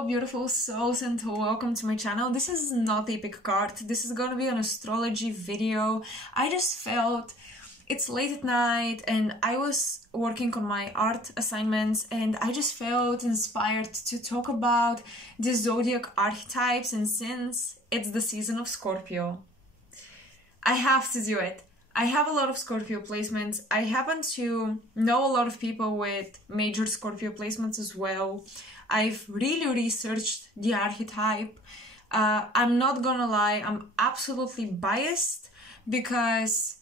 Hello beautiful souls and welcome to my channel. This is not a pick card. This is gonna be an astrology video. I just felt it's late at night and I was working on my art assignments and I just felt inspired to talk about the zodiac archetypes, and since it's the season of Scorpio, I have to do it. I have a lot of Scorpio placements. I happen to know a lot of people with major Scorpio placements as well. I've really researched the archetype. I'm not gonna lie, I'm absolutely biased because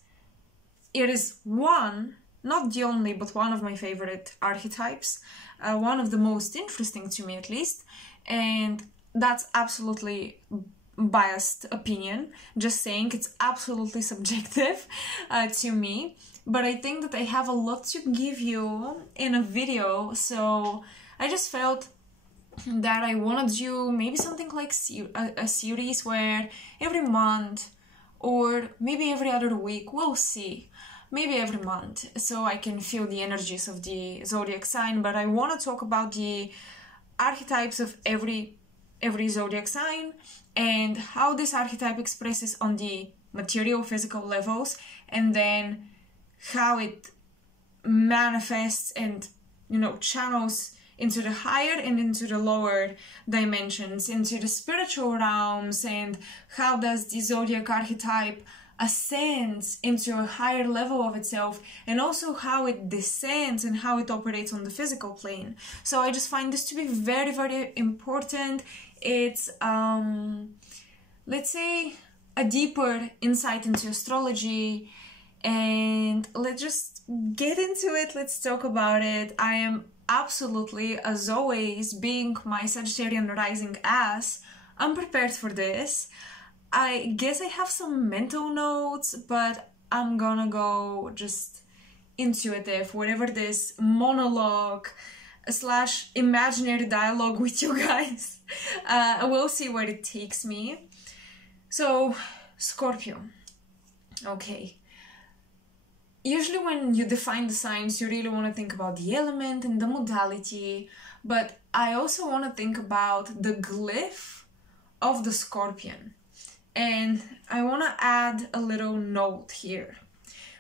it is one, not the only, but one of my favorite archetypes. One of the most interesting to me at least. And that's absolutely biased opinion, just saying, it's absolutely subjective to me, but I think that I have a lot to give you in a video, so I just felt that I want to do maybe something like a series where every month or maybe every other week, we'll see, maybe every month, so I can feel the energies of the zodiac sign. But I want to talk about the archetypes of every zodiac sign and how this archetype expresses on the material physical levels, and then how it manifests and, you know, channels into the higher and into the lower dimensions, into the spiritual realms, and how does the zodiac archetype ascends into a higher level of itself, and also how it descends and how it operates on the physical plane. So I just find this to be very, very important. It's let's say a deeper insight into astrology, and let's just get into it. Let's talk about it. I am absolutely, as always, being my Sagittarian rising ass, unprepared for this. I guess I have some mental notes, but I'm gonna go just intuitive, whatever this monologue / imaginary dialogue with you guys. We'll see where it takes me. So, Scorpio. Okay. Usually when you define the signs, you really want to think about the element and the modality, but I also want to think about the glyph of the scorpion. And I want to add a little note here.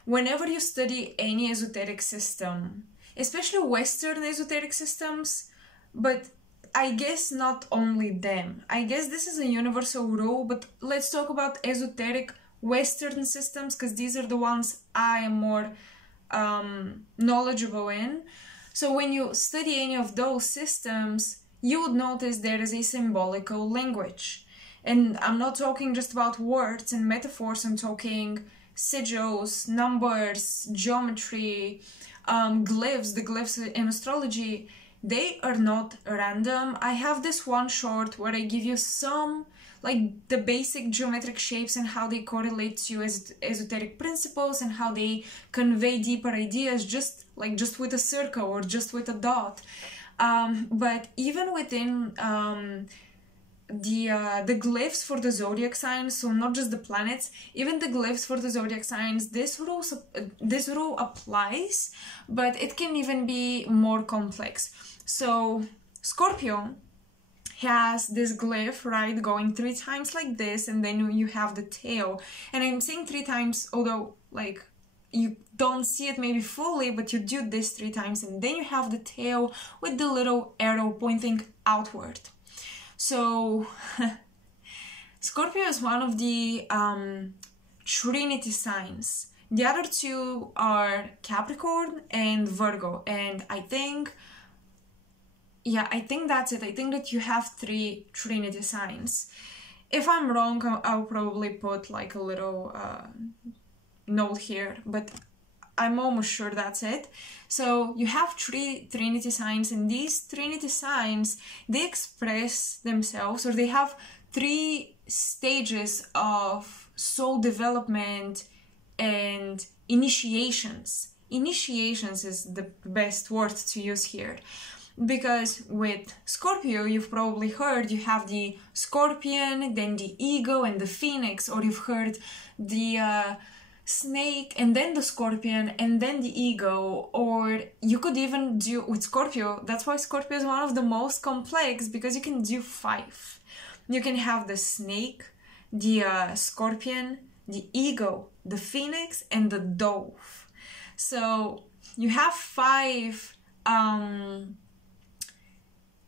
Whenever you study any esoteric system, especially Western esoteric systems, but I guess not only them. I guess this is a universal rule, but let's talk about esoteric Western systems because these are the ones I am more knowledgeable in. So when you study any of those systems, you would notice there is a symbolical language. And I'm not talking just about words and metaphors, I'm talking sigils, numbers, geometry, glyphs. The glyphs in astrology, they are not random. I have this one short where I give you some, like, the basic geometric shapes and how they correlate to esoteric principles and how they convey deeper ideas just with a circle or just with a dot. But even within the glyphs for the zodiac signs, so not just the planets, even the glyphs for the zodiac signs, this rule applies, but it can even be more complex. So Scorpio has this glyph, right, going 3 times like this, and then you have the tail. And I'm saying 3 times, although like you don't see it maybe fully, but you do this 3 times, and then you have the tail with the little arrow pointing outward. So Scorpio is one of the Trinity signs. The other 2 are Capricorn and Virgo, and I think that's it. I think that you have 3 Trinity signs. If I'm wrong, I'll probably put like a little note here, but I'm almost sure that's it. So you have 3 Trinity signs, and these Trinity signs, they express themselves, or they have 3 stages of soul development and initiations. Initiations is the best word to use here. Because with Scorpio, you've probably heard you have the scorpion, then the ego and the phoenix, or you've heard the snake and then the scorpion and then the ego, or you could even do with Scorpio. That's why Scorpio is one of the most complex, because you can do 5. You can have the snake, the scorpion, the ego, the phoenix, and the dove. So you have 5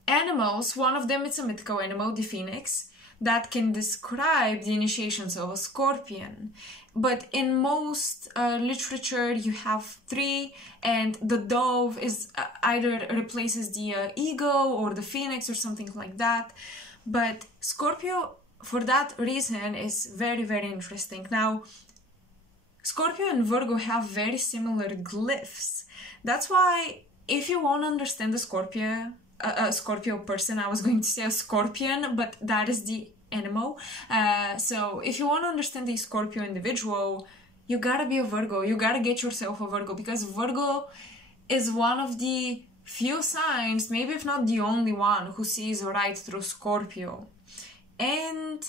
animals. One of them is a mythical animal, the phoenix, that can describe the initiations of a scorpion. But in most literature, you have 3, and the dove is either replaces the ego or the phoenix or something like that. But Scorpio, for that reason, is very, very interesting. Now, Scorpio and Virgo have very similar glyphs. That's why if you want to understand the Scorpio, a Scorpio person, I was going to say a scorpion, but that is the animal. So if you want to understand the Scorpio individual, you gotta be a Virgo. You gotta get yourself a Virgo, because Virgo is one of the few signs, maybe if not the only one, who sees right through Scorpio. And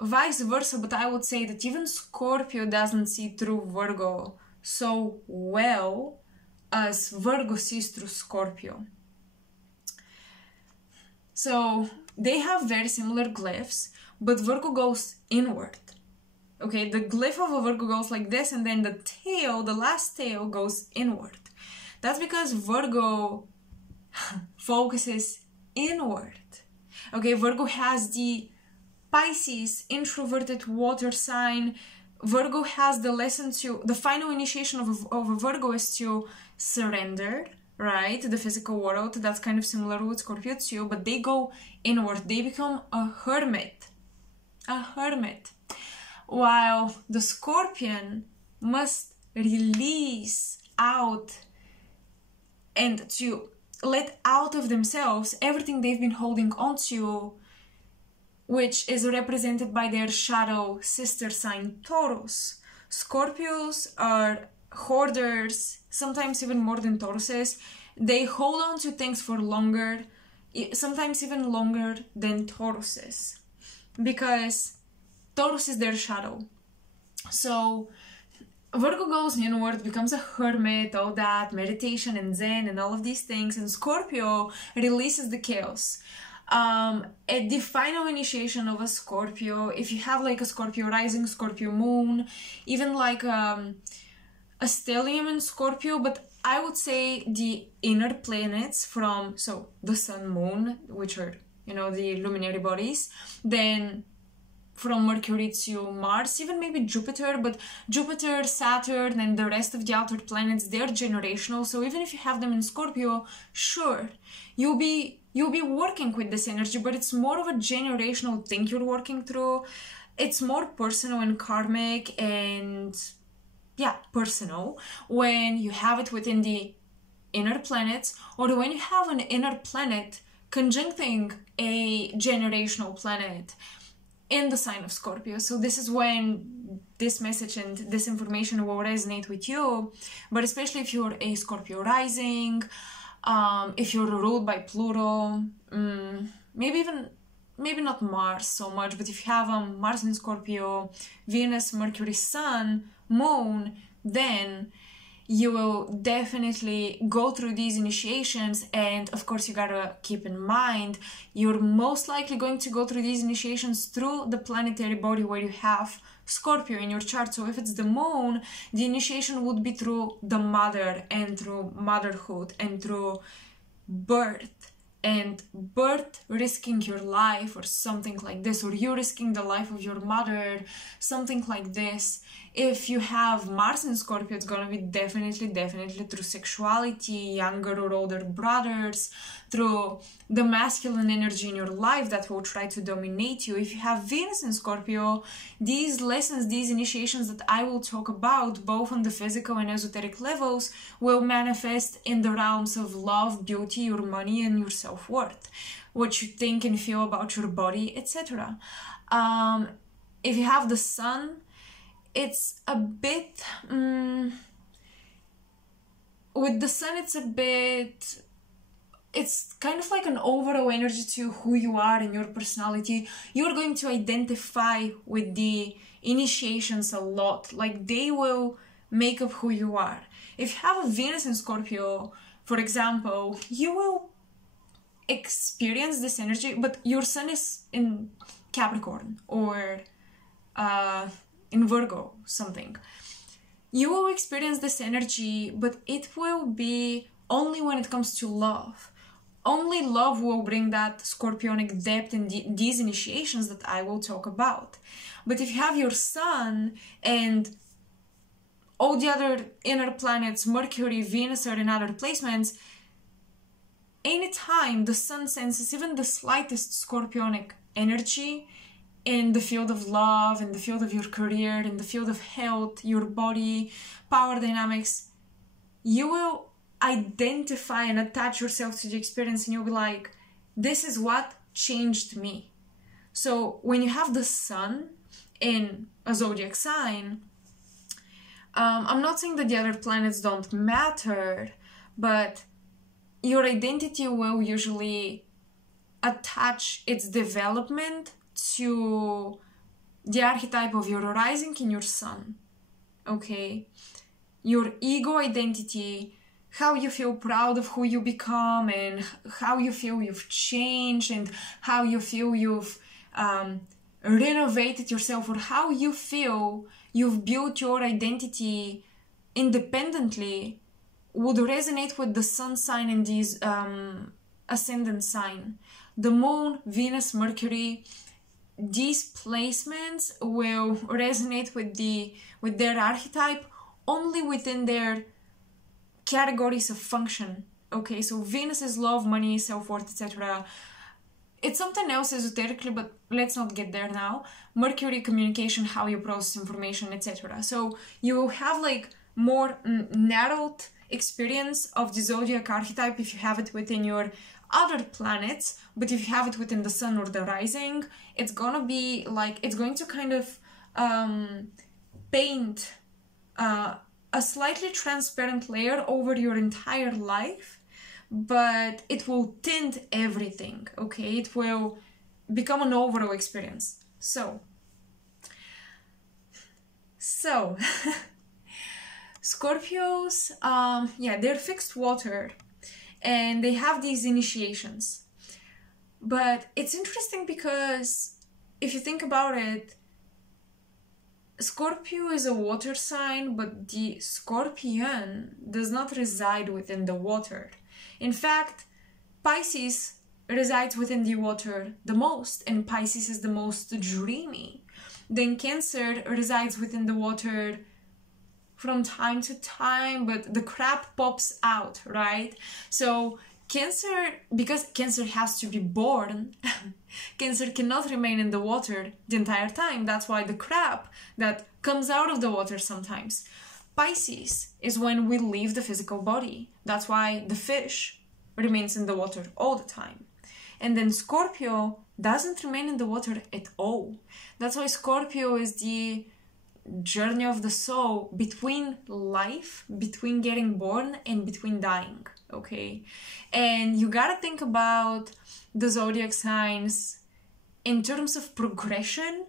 vice versa, but I would say that even Scorpio doesn't see through Virgo so well as Virgo sees through Scorpio. So they have very similar glyphs, but Virgo goes inward. Okay, the glyph of a Virgo goes like this, and then the tail, the last tail, goes inward. That's because Virgo focuses inward. Okay, Virgo has the Pisces, introverted water sign. Virgo has the lesson to, the final initiation of a Virgo is to surrender, right? The physical world. That's kind of similar with Scorpio too, but they go inward. They become a hermit. A hermit. While the Scorpion must release out and to let out of themselves everything they've been holding onto, which is represented by their shadow sister sign Taurus. Scorpios are hoarders, sometimes even more than Tauruses. They hold on to things for longer, sometimes even longer than Tauruses, because Taurus is their shadow. So Virgo goes inward, becomes a hermit, all that, meditation and Zen and all of these things, and Scorpio releases the chaos. At the final initiation of a Scorpio, if you have like a Scorpio rising, Scorpio moon, even like a stellium in Scorpio, but I would say the inner planets from, so the sun, moon, which are, you know, the luminary bodies, then from Mercury to Mars, even maybe Jupiter, but Jupiter, Saturn, and the rest of the outer planets, they're generational. So even if you have them in Scorpio, sure, you'll be working with this energy, but it's more of a generational thing you're working through. It's more personal and karmic and, yeah, personal when you have it within the inner planets, or when you have an inner planet conjuncting a generational planet in the sign of Scorpio. So this is when this message and this information will resonate with you, but especially if you're a Scorpio rising, if you're ruled by Pluto, maybe not Mars so much, but if you have Mars in Scorpio, Venus, Mercury, Sun, Moon, then you will definitely go through these initiations. And of course, you gotta keep in mind, you're most likely going to go through these initiations through the planetary body where you have Scorpio in your chart. So if it's the moon, the initiation would be through the mother and through motherhood and through birth. And birth, risking your life or something like this, or you risking the life of your mother, something like this. If you have Mars in Scorpio, it's gonna be definitely through sexuality, younger or older brothers, through the masculine energy in your life that will try to dominate you. If you have Venus in Scorpio, these lessons, these initiations that I will talk about, both on the physical and esoteric levels, will manifest in the realms of love, beauty, your money, and your self-worth, what you think and feel about your body, etc. If you have the Sun, it's a bit with the Sun, it's kind of like an overall energy to who you are and your personality. You're going to identify with the initiations a lot. Like, they will make up who you are. If you have a Venus in Scorpio, for example, you will experience this energy, but your sun is in Capricorn or in Virgo, something. You will experience this energy, but it will be only when it comes to love. Only love will bring that scorpionic depth and these initiations that I will talk about. But if you have your sun and all the other inner planets, Mercury, Venus are in other placements, anytime the sun senses even the slightest scorpionic energy in the field of love, in the field of your career, in the field of health, your body, power dynamics, you will identify and attach yourself to the experience, and you'll be like, this is what changed me. So when you have the sun in a zodiac sign, I'm not saying that the other planets don't matter, but your identity will usually attach its development to the archetype of your rising in your sun. Okay? Your ego identity, how you feel proud of who you become, and how you feel you've changed, and how you feel you've renovated yourself, or how you feel you've built your identity independently, would resonate with the sun sign and these ascendant sign. The moon, Venus, Mercury, these placements will resonate with their archetype only within their categories of function. Okay, so Venus is love, money, self-worth, etc. It's something else esoterically, but let's not get there now. Mercury, communication, how you process information, etc. So you will have like more narrowed experience of the zodiac archetype if you have it within your other planets, but if you have it within the sun or the rising, it's gonna be like, it's going to kind of paint a slightly transparent layer over your entire life, but it will tint everything, okay? It will become an overall experience. So Scorpios, they're fixed water and they have these initiations. But it's interesting because if you think about it, Scorpio is a water sign, but the scorpion does not reside within the water. In fact, Pisces resides within the water the most, and Pisces is the most dreamy. Then Cancer resides within the water from time to time, but the crab pops out, right? So Cancer, because Cancer has to be born, Cancer cannot remain in the water the entire time. That's why the crab that comes out of the water sometimes. Pisces is when we leave the physical body. That's why the fish remains in the water all the time. And then Scorpio doesn't remain in the water at all. That's why Scorpio is the journey of the soul between life, between getting born and between dying, okay? And you gotta think about the zodiac signs in terms of progression.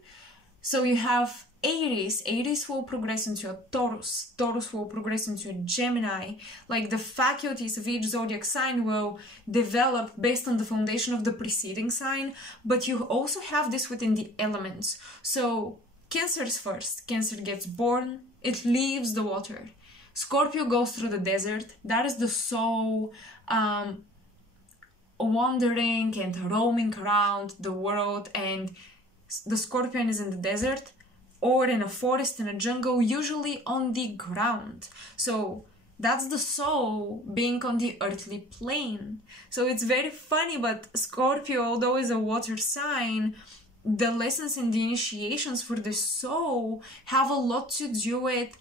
So you have Aries. Aries will progress into a Taurus. Taurus will progress into a Gemini. Like, the faculties of each zodiac sign will develop based on the foundation of the preceding sign, but you also have this within the elements. So Cancer is first. Cancer gets born, it leaves the water. Scorpio goes through the desert. That is the soul wandering and roaming around the world, and the scorpion is in the desert or in a forest, in a jungle, usually on the ground. So that's the soul being on the earthly plane. So it's very funny, but Scorpio, although is a water sign, the lessons and the initiations for the soul have a lot to do with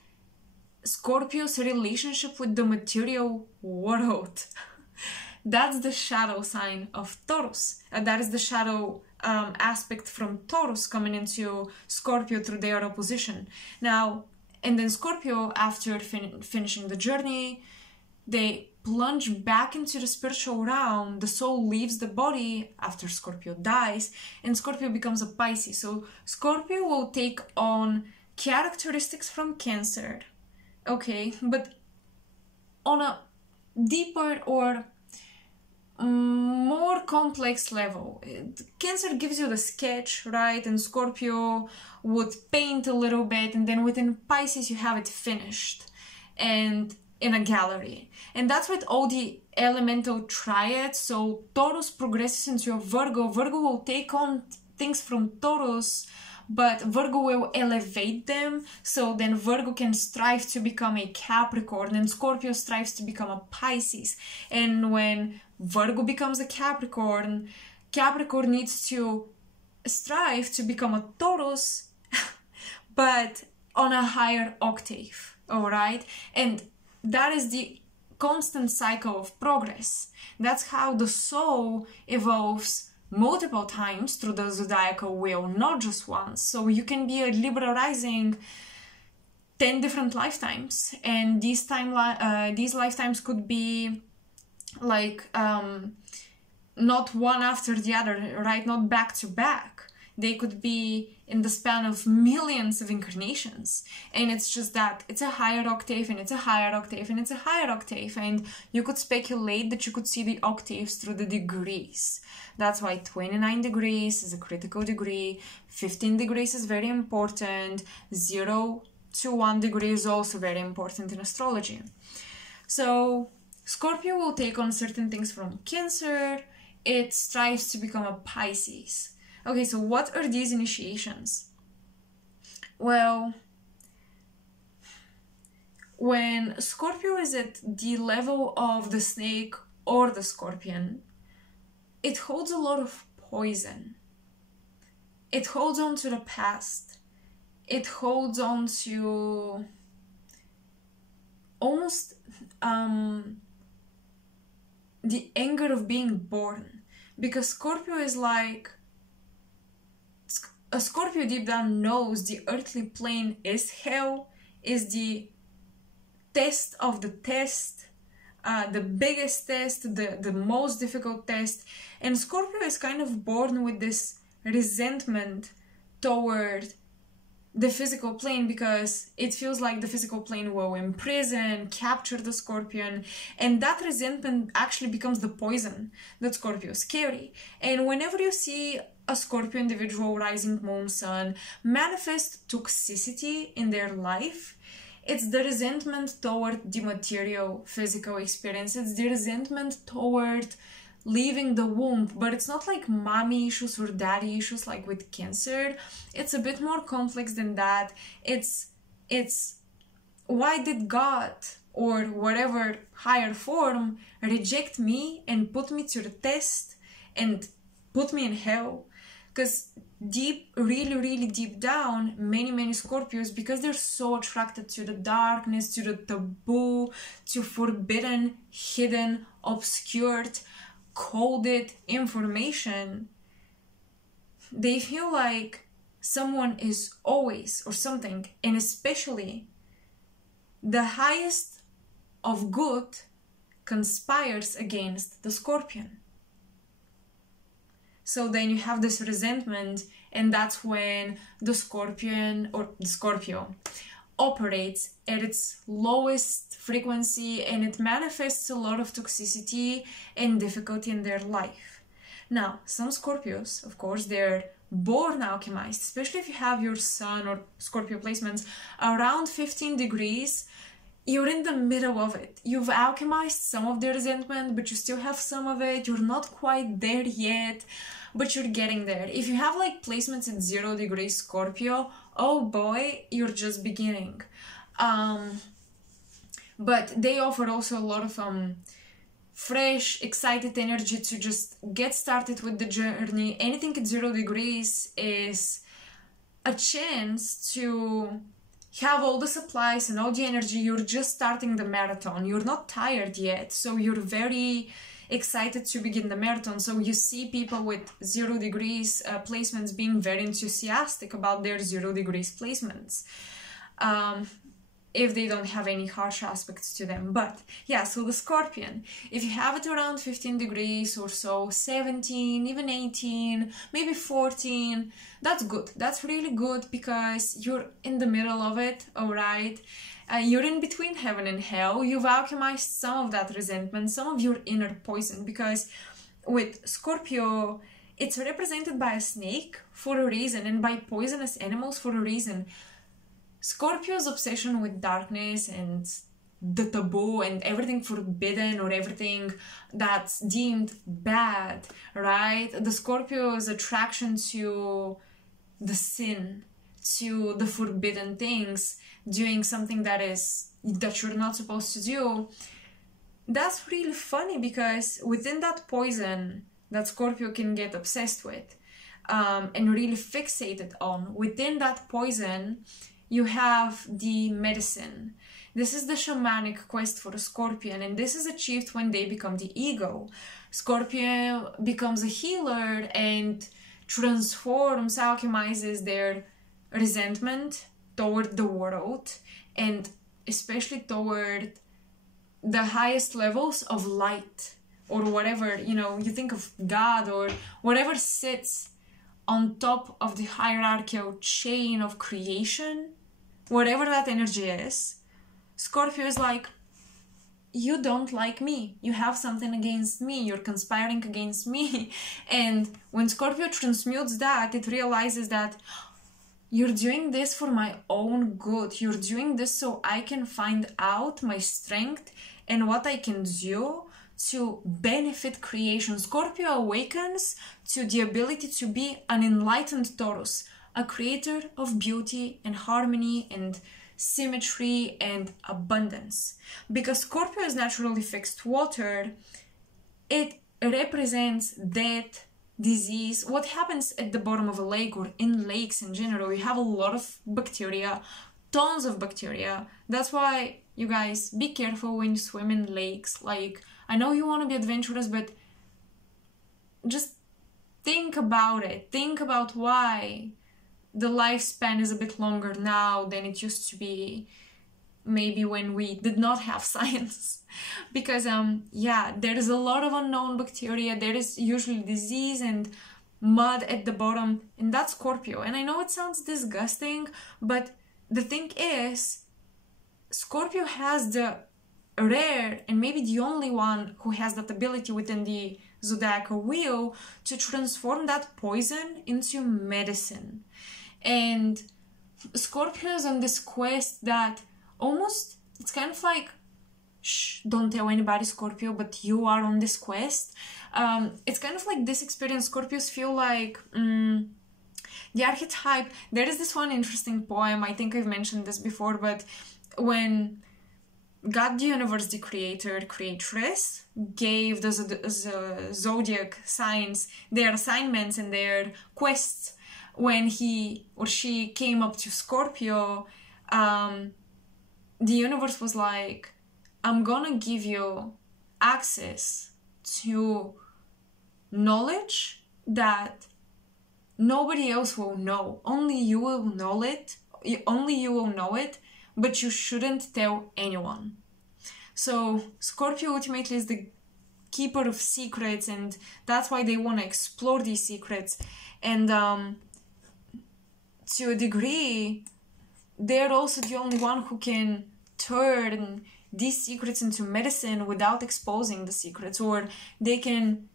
Scorpio's relationship with the material world. That's the shadow sign of Taurus. That is the shadow aspect from Taurus coming into Scorpio through their opposition. Now, and then Scorpio, after finishing the journey, they plunge back into the spiritual realm. The soul leaves the body after Scorpio dies, and Scorpio becomes a Pisces. So Scorpio will take on characteristics from Cancer, okay, but on a deeper or more complex level. Cancer gives you the sketch, right? And Scorpio would paint a little bit, and then within Pisces you have it finished and in a gallery. And that's with all the elemental triads. So Taurus progresses into a Virgo. Virgo will take on things from Taurus, but Virgo will elevate them. So then Virgo can strive to become a Capricorn, and Scorpio strives to become a Pisces. And when Virgo becomes a Capricorn, Capricorn needs to strive to become a Taurus, but on a higher octave, all right? And that is the constant cycle of progress. That's how the soul evolves multiple times through the zodiacal wheel, not just once. So you can be a Libra rising 10 different lifetimes, and these lifetimes could be like not one after the other, right? Not back to back. They could be in the span of millions of incarnations. And it's just that it's a higher octave, and it's a higher octave, and it's a higher octave. And you could speculate that you could see the octaves through the degrees. That's why 29 degrees is a critical degree. 15 degrees is very important. 0 to 1 degree is also very important in astrology. So Scorpio will take on certain things from Cancer. It strives to become a Pisces. Okay, so what are these initiations? Well, when Scorpio is at the level of the snake or the scorpion, it holds a lot of poison. It holds on to the past. It holds on to almost the anger of being born. Because Scorpio is like, a Scorpio deep down knows the earthly plane is hell, is the test of the test, the biggest test, the most difficult test. And Scorpio is kind of born with this resentment toward the physical plane, because it feels like the physical plane will imprison, capture the scorpion, and that resentment actually becomes the poison that Scorpios carry. And whenever you see a Scorpio individual, rising moon, sun, manifest toxicity in their life, it's the resentment toward the material physical experience. It's the resentment toward leaving the womb, but it's not like mommy issues or daddy issues like with Cancer. It's a bit more complex than that. It's why did God or whatever higher form reject me and put me to the test and put me in hell? Because deep, really deep down, many Scorpios, because they're so attracted to the darkness, to the taboo, to forbidden, hidden, obscured, coded information, they feel like someone is always, or something, and especially the highest of good conspires against the scorpion. So then you have this resentment, and that's when the scorpion or the Scorpio operates at its lowest frequency, and it manifests a lot of toxicity and difficulty in their life. Now, some Scorpios, of course, they're born alchemized, especially if you have your Sun or Scorpio placements around 15 degrees, you're in the middle of it. You've alchemized some of the resentment, but you still have some of it. You're not quite there yet, but you're getting there. If you have like placements at 0 degrees Scorpio, oh boy, you're just beginning. But they offer also a lot of fresh, excited energy to just get started with the journey. Anything at 0 degrees is a chance to have all the supplies and all the energy. You're just starting the marathon. You're not tired yet, so you're very excited to begin the marathon. So you see people with 0 degrees placements being very enthusiastic about their 0 degrees placements. if they don't have any harsh aspects to them. But yeah, so the Scorpion, if you have it around 15 degrees or so, 17, even 18, maybe 14, that's good. That's really good because you're in the middle of it, all right? You're in between heaven and hell. You've alchemized some of that resentment, some of your inner poison, because with Scorpio, it's represented by a snake for a reason and by poisonous animals for a reason. Scorpio's obsession with darkness and the taboo and everything forbidden or everything that's deemed bad, right? The Scorpio's attraction to the sin, to the forbidden things, doing something that you're not supposed to do. That's really funny because within that poison that Scorpio can get obsessed with and really fixated on, within that poison you have the medicine. This is the shamanic quest for a Scorpion, and this is achieved when they become the ego. Scorpio becomes a healer and transforms, alchemizes their resentment toward the world, and especially toward the highest levels of light, or whatever, you think of God or whatever sits on top of the hierarchical chain of creation, whatever that energy is. Scorpio is like, you don't like me, you have something against me, you're conspiring against me. And when Scorpio transmutes that, it realizes that you're doing this for my own good. You're doing this so I can find out my strength and what I can do to benefit creation. Scorpio awakens to the ability to be an enlightened Taurus, a creator of beauty and harmony and symmetry and abundance. Because Scorpio is naturally fixed water, it represents death, disease. What happens at the bottom of a lake or in lakes in general, you have a lot of bacteria, tons of bacteria. That's why, you guys, be careful when you swim in lakes. Like, I know you want to be adventurous, but just think about it. Think about why the lifespan is a bit longer now than it used to be maybe when we did not have science. Because yeah, there is a lot of unknown bacteria. There is usually disease and mud at the bottom, and that's Scorpio. And I know it sounds disgusting, but the thing is, Scorpio has the rare and maybe the only one who has that ability within the zodiacal wheel to transform that poison into medicine. And Scorpio is on this quest that almost, it's kind of like, shh, don't tell anybody, Scorpio, but you are on this quest. It's kind of like this experience. Scorpios feel like the archetype. There is this one interesting poem, I think I've mentioned this before, but when God, the universe, the creator, creatress, gave the zodiac signs their assignments and their quests, when he or she came up to Scorpio, the universe was like, I'm gonna give you access to knowledge that nobody else will know. Only you will know it. Only you will know it, but you shouldn't tell anyone. So Scorpio ultimately is the keeper of secrets, and that's why they want to explore these secrets. And to a degree, they're also the only one who can turn these secrets into medicine without exposing the secrets, or they can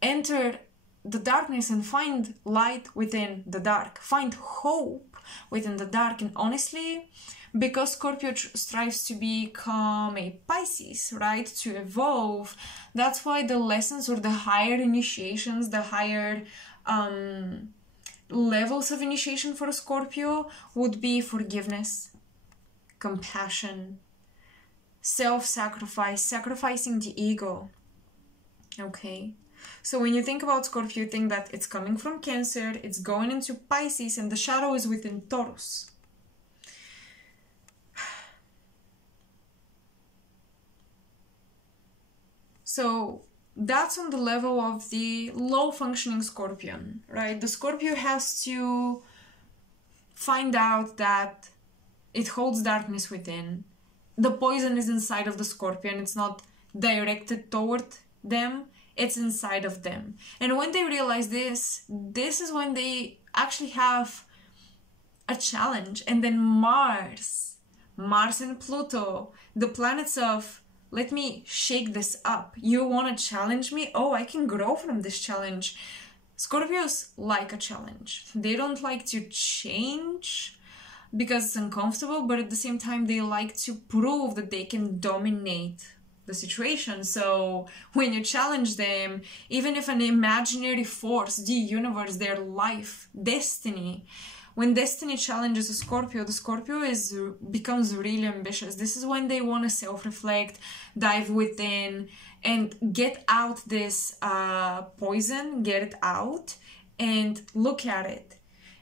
enter the darkness and find light within the dark, find hope within the dark. And honestly, because Scorpio strives to become a Pisces, right, to evolve, that's why the lessons or the higher initiations, the higher levels of initiation for a Scorpio would be forgiveness, compassion, self-sacrifice, sacrificing the ego. Okay, so when you think about Scorpio, you think that it's coming from Cancer, it's going into Pisces, and the shadow is within Taurus. So that's on the level of the low-functioning Scorpion, right? The Scorpio has to find out that it holds darkness within. The poison is inside of the Scorpion. It's not directed toward them. It's inside of them. And when they realize this is when they actually have a challenge. And then Mars and Pluto, the planets of, let me shake this up. You want to challenge me? Oh, I can grow from this challenge. Scorpios like a challenge. They don't like to change because it's uncomfortable, but at the same time, they like to prove that they can dominate the situation. So when you challenge them, even if an imaginary force, the universe, their life, destiny, when destiny challenges a Scorpio, the Scorpio becomes really ambitious. This is when they want to self-reflect, dive within, and get out this poison, get it out, and look at it.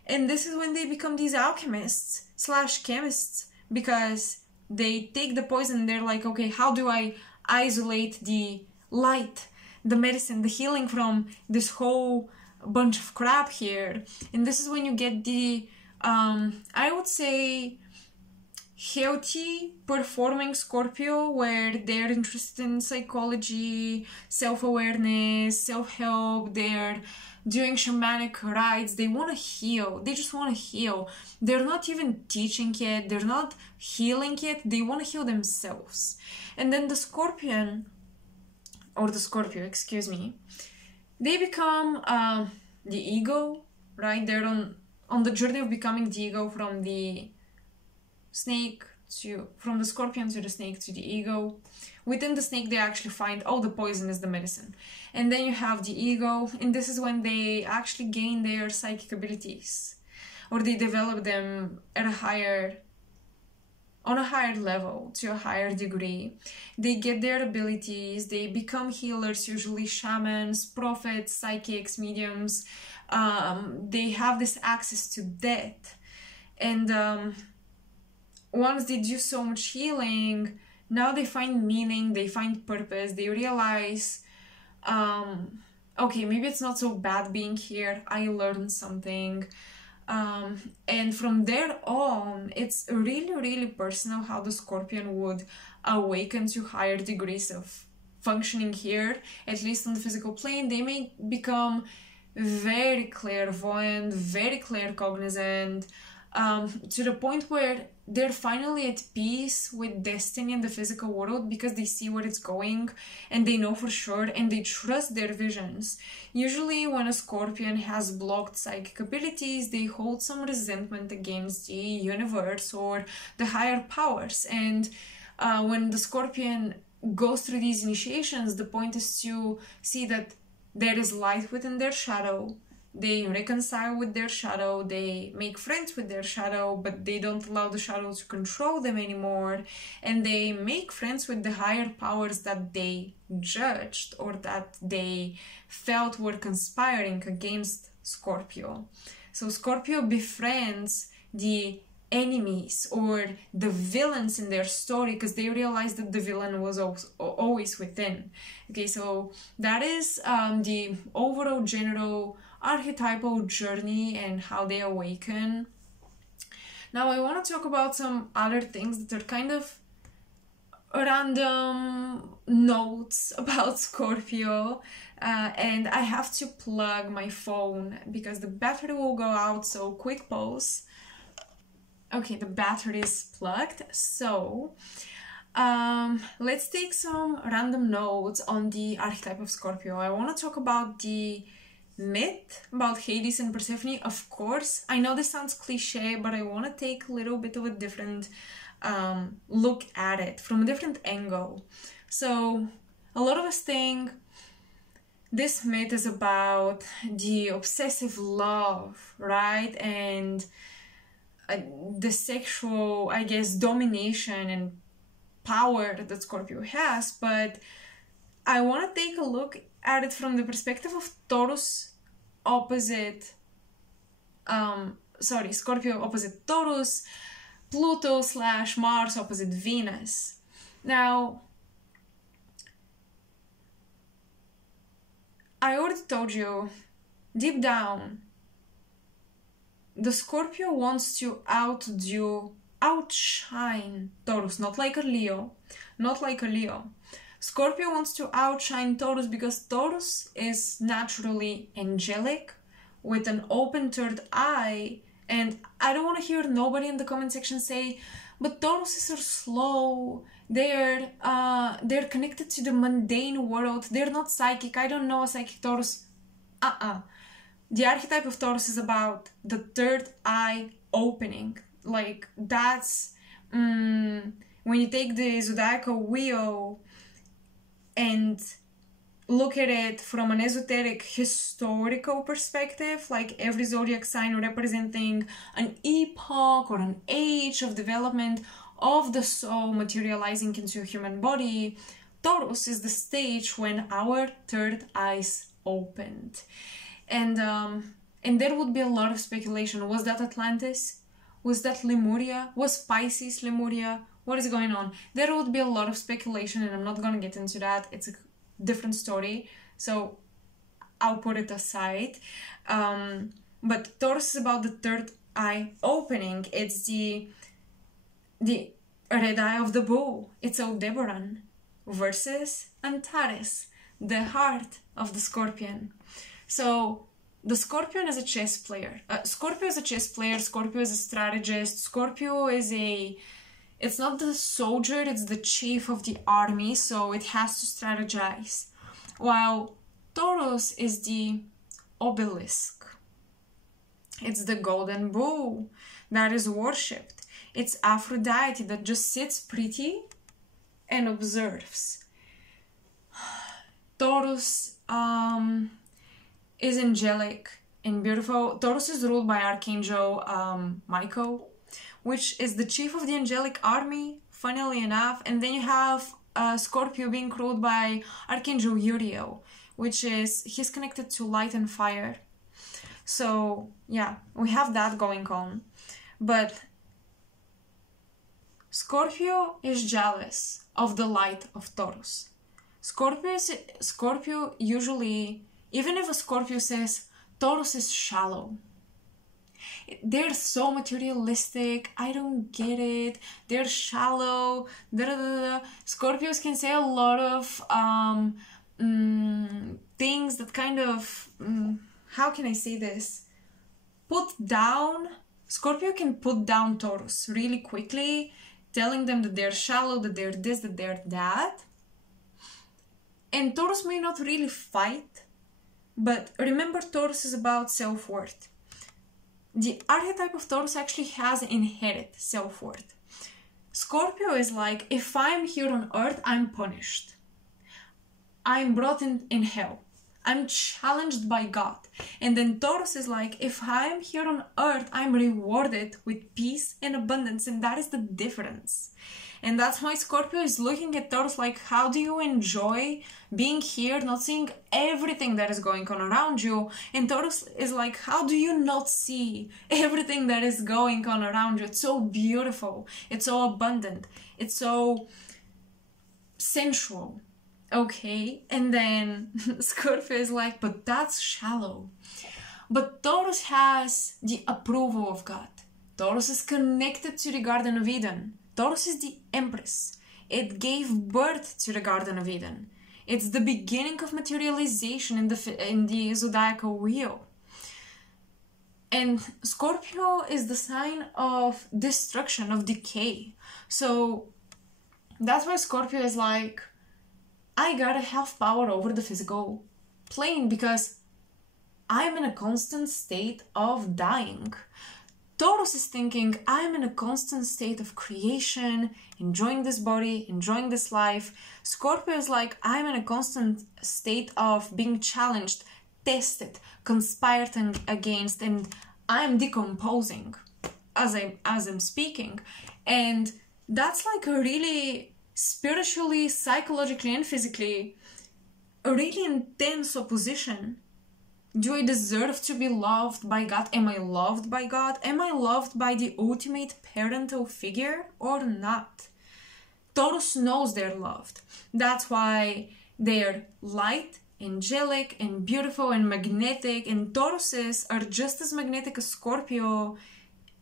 And this is when they become these alchemists / chemists, because they take the poison and they're like, okay, how do I isolate the light, the medicine, the healing from this whole bunch of crap here? And this is when you get the I would say healthy performing Scorpio, where they're interested in psychology, self-awareness, self-help, they're doing shamanic rites, they want to heal, they just want to heal. They're not even teaching yet, they're not healing yet, they want to heal themselves. And then the Scorpion, or the Scorpio, excuse me, they become the ego, right? They're on the journey of becoming the ego, from the snake from the Scorpion to the snake to the ego. Within the snake, they actually find, oh, the poison is the medicine. And then you have the ego, and this is when they actually gain their psychic abilities, or they develop them at on a higher level, to a higher degree. They get their abilities, they become healers, usually shamans, prophets, psychics, mediums. They have this access to death. And once they do so much healing, now they find meaning, they find purpose, they realize, okay, maybe it's not so bad being here, I learned something. And from there on, it's really, really personal how the Scorpion would awaken to higher degrees of functioning here, at least on the physical plane. They may become very clairvoyant, very claircognizant, to the point where they're finally at peace with destiny in the physical world, because they see where it's going and they know for sure, and they trust their visions. Usually when a Scorpion has blocked psychic abilities, they hold some resentment against the universe or the higher powers. And when the Scorpion goes through these initiations, the point is to see that there is light within their shadow. They reconcile with their shadow, they make friends with their shadow, but they don't allow the shadow to control them anymore. And they make friends with the higher powers that they judged, or that they felt were conspiring against Scorpio. So Scorpio befriends the enemies or the villains in their story, because they realized that the villain was always within. Okay, so that is the overall general archetypal journey and how they awaken. Now I want to talk about some other things that are kind of random notes about Scorpio, and I have to plug my phone because the battery will go out, so quick pause. Okay, the battery is plugged, so let's take some random notes on the archetype of Scorpio. I want to talk about the myth about Hades and Persephone, of course. I know this sounds cliche, but I want to take a little bit of a different look at it from a different angle. So a lot of us think this myth is about the obsessive love, right? And the sexual, I guess, domination and power that Scorpio has, but I want to take a look at it from the perspective of Taurus opposite, Scorpio opposite Taurus, Pluto / Mars opposite Venus. Now, I already told you, deep down, the Scorpio wants to outdo outshine Taurus, not like a Leo, not like a Leo. Scorpio wants to outshine Taurus because Taurus is naturally angelic with an open third eye. And I don't want to hear nobody in the comment section say, but Tauruses are slow, they're connected to the mundane world, they're not psychic, I don't know a psychic Taurus. The archetype of Taurus is about the third eye opening. Like, that's when you take the zodiacal wheel and look at it from an esoteric historical perspective, like every zodiac sign representing an epoch or an age of development of the soul materializing into a human body, Taurus is the stage when our third eyes opened. And there would be a lot of speculation. Was that Atlantis? Was that Lemuria? Was Pisces Lemuria? What is going on? There would be a lot of speculation, and I'm not going to get into that. It's a different story, so I'll put it aside. But Taurus is about the third eye opening. It's the red eye of the bull. It's Aldebaran versus Antares, the heart of the Scorpion. So the Scorpion is a chess player. Scorpio is a chess player. Scorpio is a strategist. Scorpio is it's not the soldier, it's the chief of the army, so it has to strategize. While Taurus is the obelisk. It's the golden bull that is worshipped. It's Aphrodite that just sits pretty and observes. Taurus is angelic and beautiful. Taurus is ruled by Archangel Michael, which is the chief of the angelic army, funnily enough. And then you have Scorpio being ruled by Archangel Uriel, which is, he's connected to light and fire. So yeah, we have that going on. But Scorpio is jealous of the light of Taurus. Scorpio usually, even if a Scorpio says Taurus is shallow, they're so materialistic, I don't get it, they're shallow, Scorpios can say a lot of things that kind of, how can I say this, put down. Scorpio can put down Taurus really quickly, telling them that they're shallow, that they're this, that they're that. And Taurus may not really fight, but remember, Taurus is about self-worth. The archetype of Taurus actually has inherent self-worth. Scorpio is like, if I'm here on earth, I'm punished. I'm brought in hell. I'm challenged by God. And then Taurus is like, if I'm here on earth, I'm rewarded with peace and abundance. And that is the difference. And that's why Scorpio is looking at Taurus like, how do you enjoy being here, not seeing everything that is going on around you? And Taurus is like, how do you not see everything that is going on around you? It's so beautiful. It's so abundant. It's so sensual. Okay? And then Scorpio is like, but that's shallow. But Taurus has the approval of God. Taurus is connected to the Garden of Eden. Taurus is the Empress. It gave birth to the Garden of Eden. It's the beginning of materialization in the zodiacal wheel. And Scorpio is the sign of destruction, of decay. So that's why Scorpio is like, I gotta have power over the physical plane because I'm in a constant state of dying. Taurus is thinking, I'm in a constant state of creation, enjoying this body, enjoying this life. Scorpio is like, I'm in a constant state of being challenged, tested, conspired against, and I'm decomposing as I'm speaking. And that's like a really spiritually, psychologically, and physically a really intense opposition. Do I deserve to be loved by God? Am I loved by God? Am I loved by the ultimate parental figure or not? Taurus knows they're loved. That's why they're light, angelic, and beautiful, and magnetic. And Tauruses are just as magnetic as Scorpio,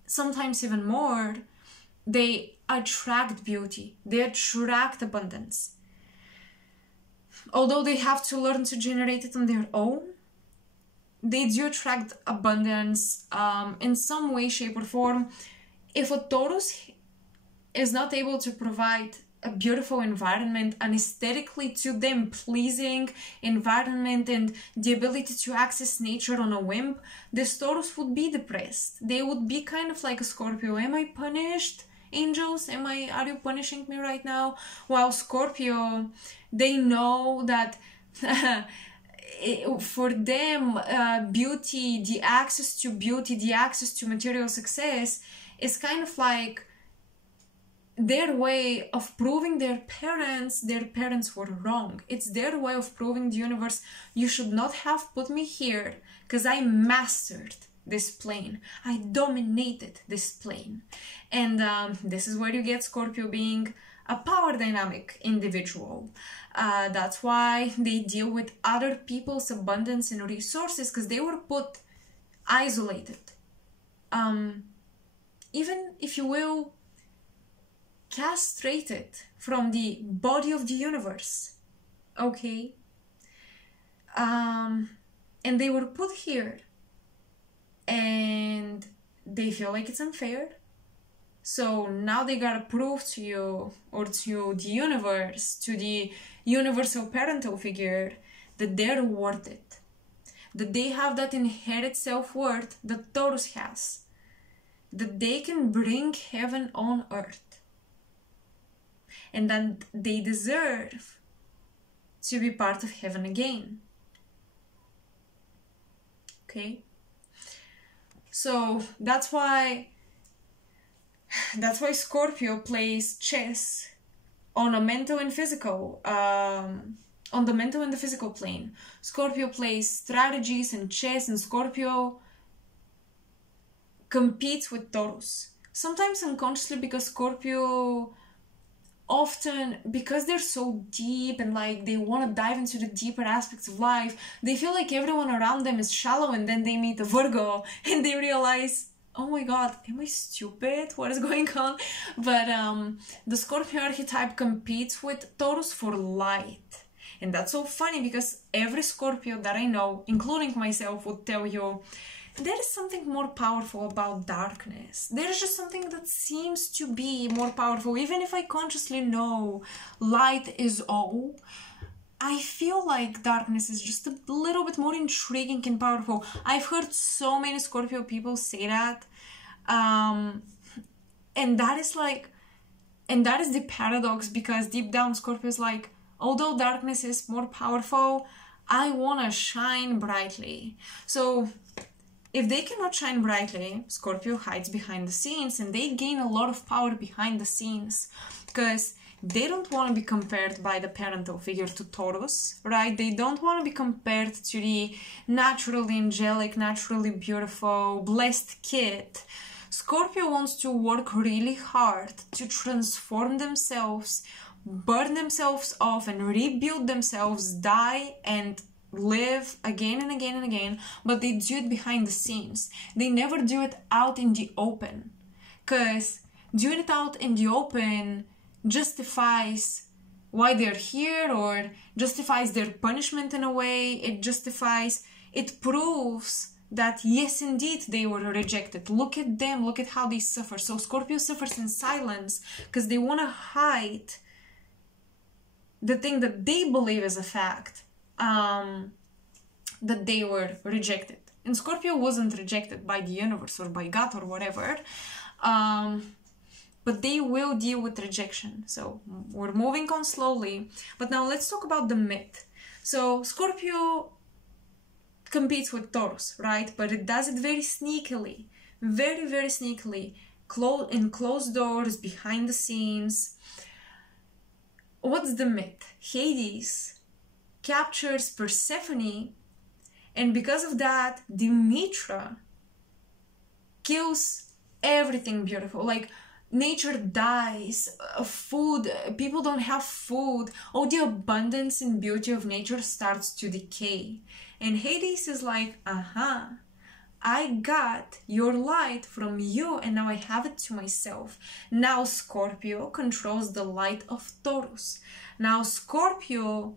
sometimes even more. they attract beauty, they attract abundance. Although they have to learn to generate it on their own, they do attract abundance in some way, shape, or form. If a Taurus is not able to provide a beautiful environment, an aesthetically to them pleasing environment, and the ability to access nature on a whim, this Taurus would be depressed. They would be kind of like a Scorpio. Am I punished, angels? Are you punishing me right now? While Scorpio, they know that for them, beauty, the access to material success is kind of like their way of proving their parents were wrong. It's their way of proving the universe, you should not have put me here, because I mastered this plane. I dominated this plane. And this is where you get Scorpio being a power dynamic individual. That's why they deal with other people's abundance and resources, because they were put isolated. Even, if you will, castrated from the body of the universe, okay? And they were put here, and they feel like it's unfair. So now they gotta prove to you, or to the universe, to the universal parental figure, that they're worth it, that they have that inherent self-worth that Taurus has, that they can bring heaven on earth, and that they deserve to be part of heaven again. Okay? So that's why Scorpio plays chess on a mental and physical, on the mental and the physical plane. Scorpio plays strategies and chess, and Scorpio competes with Taurus. Sometimes unconsciously, because Scorpio often, because they're so deep and like they want to dive into the deeper aspects of life, they feel like everyone around them is shallow, and then they meet a Virgo and they realize, oh my god, am I stupid? What is going on? But the Scorpio archetype competes with Taurus for light. And that's so funny, because every Scorpio that I know, including myself, would tell you there is something more powerful about darkness. There's just something that seems to be more powerful. Even if I consciously know light is all, I feel like darkness is just a little bit more intriguing and powerful. I've heard so many Scorpio people say that. And that is the paradox, because deep down Scorpio is like, although darkness is more powerful, I want to shine brightly. So if they cannot shine brightly, Scorpio hides behind the scenes, and they gain a lot of power behind the scenes, because they don't want to be compared by the parental figure to Taurus, right? They don't want to be compared to the naturally angelic, naturally beautiful, blessed kid. Scorpio wants to work really hard to transform themselves, burn themselves off, and rebuild themselves, die and live again and again and again, but they do it behind the scenes. They never do it out in the open, because doing it out in the open justifies why they're here, or justifies their punishment in a way. It proves that yes, indeed, they were rejected. Look at them, look at how they suffer. So Scorpio suffers in silence because they want to hide the thing that they believe is a fact, that they were rejected. And Scorpio wasn't rejected by the universe or by God or whatever, but they will deal with rejection. So we're moving on slowly. But now let's talk about the myth. So Scorpio competes with Taurus, right? But it does it very sneakily, very, very sneakily, in closed doors, behind the scenes. What's the myth? Hades captures Persephone, and because of that, Demetra kills everything beautiful. Like, nature dies, food, people don't have food, all the abundance and beauty of nature starts to decay. And Hades is like, I got your light from you and now I have it to myself. Now Scorpio controls the light of Taurus. Now Scorpio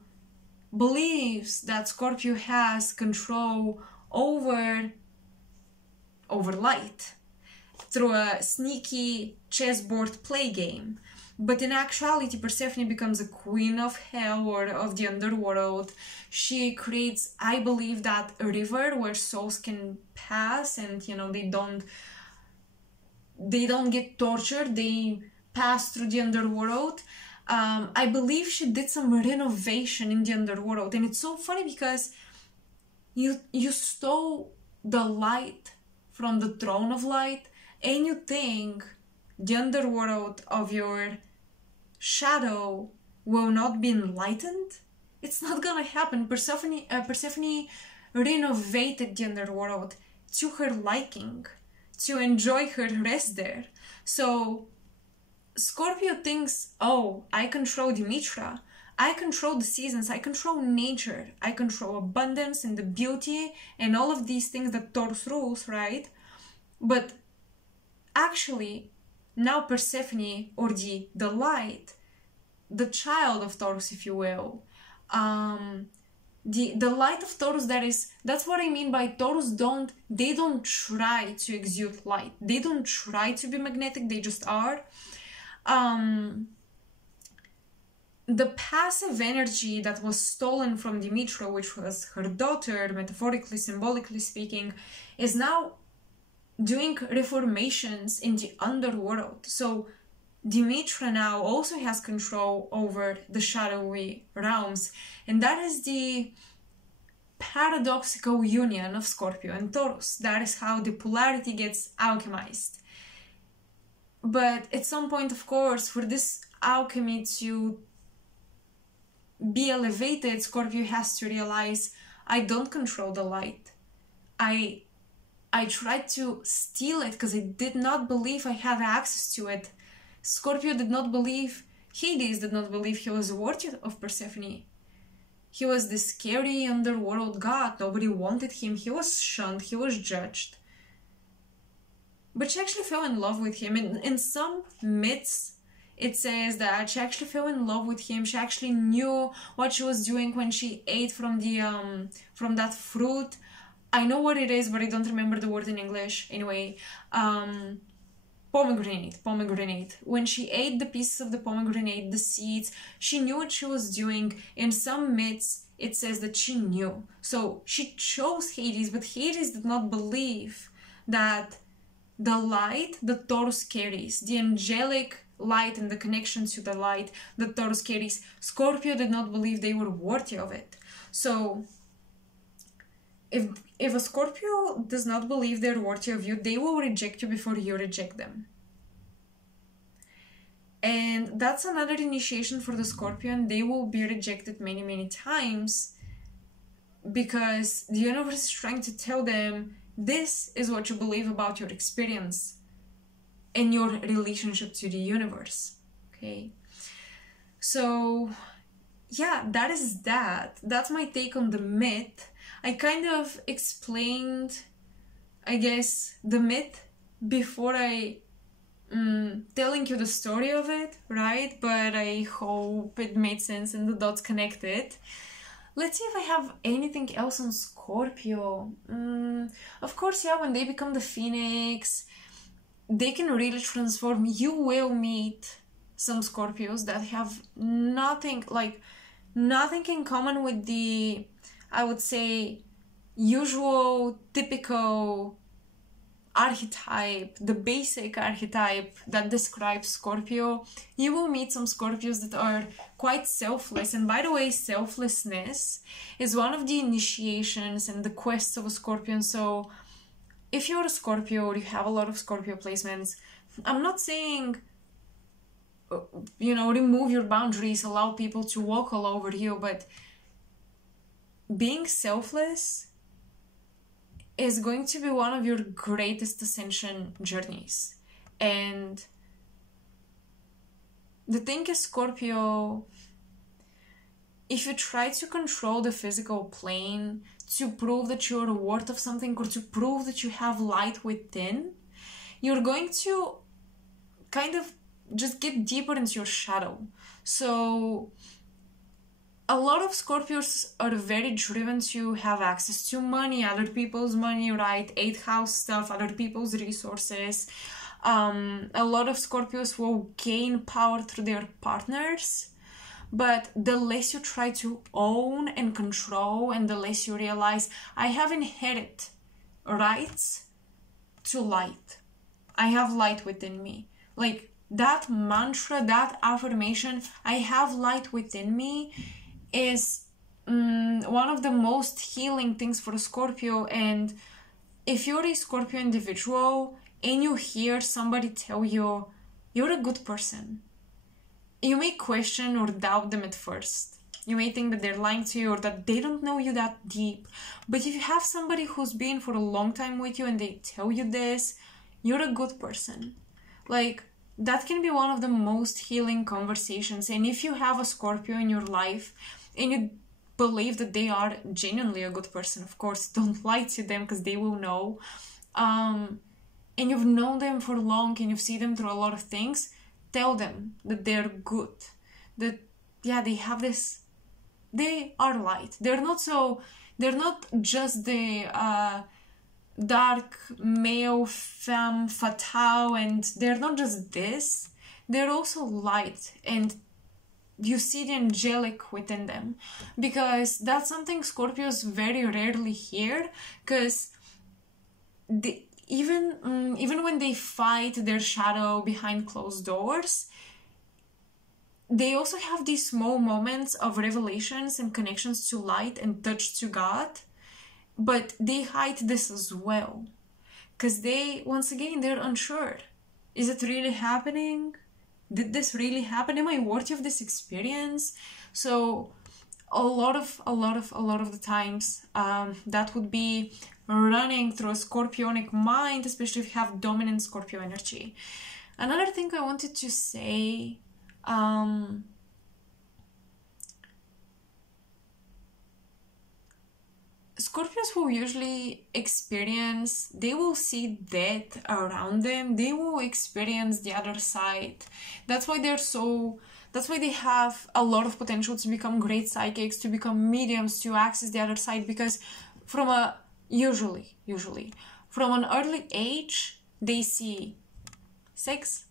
believes that Scorpio has control over light through a sneaky chessboard play game. But in actuality, Persephone becomes a queen of hell or of the underworld. She creates, I believe, that a river where souls can pass and, you know, they don't get tortured. They pass through the underworld. I believe she did some renovation in the underworld. And it's so funny because you stole the light from the throne of light and you think the underworld of your shadow will not be enlightened. It's not gonna happen. Persephone renovated the underworld to her liking, to enjoy her rest there. So Scorpio thinks, oh, I control Dimitra, I control the seasons, I control nature, I control abundance and the beauty and all of these things that Taurus rules, right? But actually, now Persephone, or the light, the child of Taurus, if you will, the light of Taurus, that's what I mean by Taurus they don't try to exude light. They don't try to be magnetic, they just are. The passive energy that was stolen from Dimitra, which was her daughter, metaphorically, symbolically speaking, is now doing reformations in the underworld. So Dimitra now also has control over the shadowy realms, and that is the paradoxical union of Scorpio and Taurus. That is how the polarity gets alchemized. But at some point, of course, for this alchemy to be elevated, Scorpio has to realize, I don't control the light. I tried to steal it because I did not believe I had access to it. Scorpio did not believe, Hades did not believe he was worthy of Persephone. He was the scary underworld god. Nobody wanted him. He was shunned. He was judged. But she actually fell in love with him. In some myths, it says that she actually fell in love with him. She actually knew what she was doing when she ate from that fruit. I know what it is, but I don't remember the word in English. Anyway, pomegranate. When she ate the pieces of the pomegranate, the seeds, she knew what she was doing. In some myths, it says that she knew. So she chose Hades, but Hades did not believe that the light that Taurus carries, the angelic light and the connection to the light that Taurus carries, Scorpio did not believe they were worthy of it. So if a Scorpio does not believe they're worthy of you, they will reject you before you reject them. And that's another initiation for the Scorpion. They will be rejected many, many times because the universe is trying to tell them, this is what you believe about your experience and your relationship to the universe. Okay? So, yeah, that is that. That's my take on the myth. I kind of explained, I guess, the myth before I telling you the story of it, right? But I hope it made sense and the dots connected. Let's see if I have anything else on Scorpio. Of course, yeah, when they become the Phoenix, they can really transform. You will meet some Scorpios that have nothing in common with the, I would say, usual, typical archetype, the basic archetype that describes Scorpio. You will meet some Scorpios that are quite selfless. And by the way, selflessness is one of the initiations and the quests of a Scorpion. So if you're a Scorpio or you have a lot of Scorpio placements, I'm not saying, remove your boundaries, allow people to walk all over you, but being selfless is going to be one of your greatest ascension journeys. And the thing is, Scorpio, if you try to control the physical plane to prove that you're worth of something or to prove that you have light within, you're going to kind of just get deeper into your shadow. So a lot of Scorpios are very driven to have access to money, other people's money, right? 8th house stuff, other people's resources. A lot of Scorpios will gain power through their partners, but the less you try to own and control, and the less you realize, I have inherent rights to light. I have light within me. Like that mantra, that affirmation, I have light within me, is one of the most healing things for a Scorpio. And if you're a Scorpio individual and you hear somebody tell you, you're a good person, you may question or doubt them at first. You may think that they're lying to you or that they don't know you that deep. But if you have somebody who's been for a long time with you and they tell you this, you're a good person. Like, that can be one of the most healing conversations. And if you have a Scorpio in your life and you believe that they are genuinely a good person, of course, don't lie to them because they will know. And you've known them for long and you've seen them through a lot of things, tell them that they're good. That, yeah, they have this, they are light. They're not just the dark male femme fatale, and they're not just this, they're also light, and you see the angelic within them, because that's something Scorpios very rarely hear, because even when they fight their shadow behind closed doors, they also have these small moments of revelations and connections to light and touch to God, but they hide this as well, because once again, they're unsure. Is it really happening? Did this really happen? Am I worthy of this experience? So a lot of the times, that would be running through a Scorpionic mind, especially if you have dominant Scorpio energy. Another thing I wanted to say, Scorpios will usually experience, they will see death around them, they will experience the other side. That's why they have a lot of potential to become great psychics, to become mediums, to access the other side, because usually, from an early age, they see sex,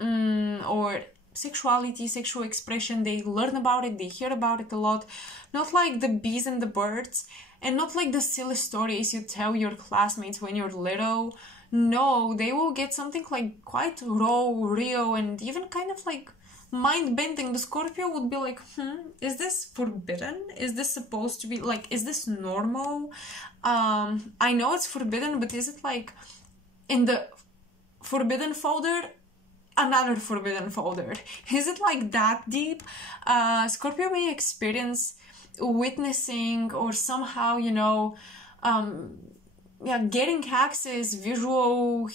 or sexuality, sexual expression, they learn about it, they hear about it a lot, not like the bees and the birds, and not like the silly stories you tell your classmates when you're little. No, they will get something like quite raw, real, and even kind of like mind-bending. The Scorpio would be like, is this forbidden? Is this supposed to be, like, is this normal? I know it's forbidden, but is it like in the forbidden folder? Another forbidden folder. Is it like that deep? Scorpio may experience witnessing or somehow, getting access, visual,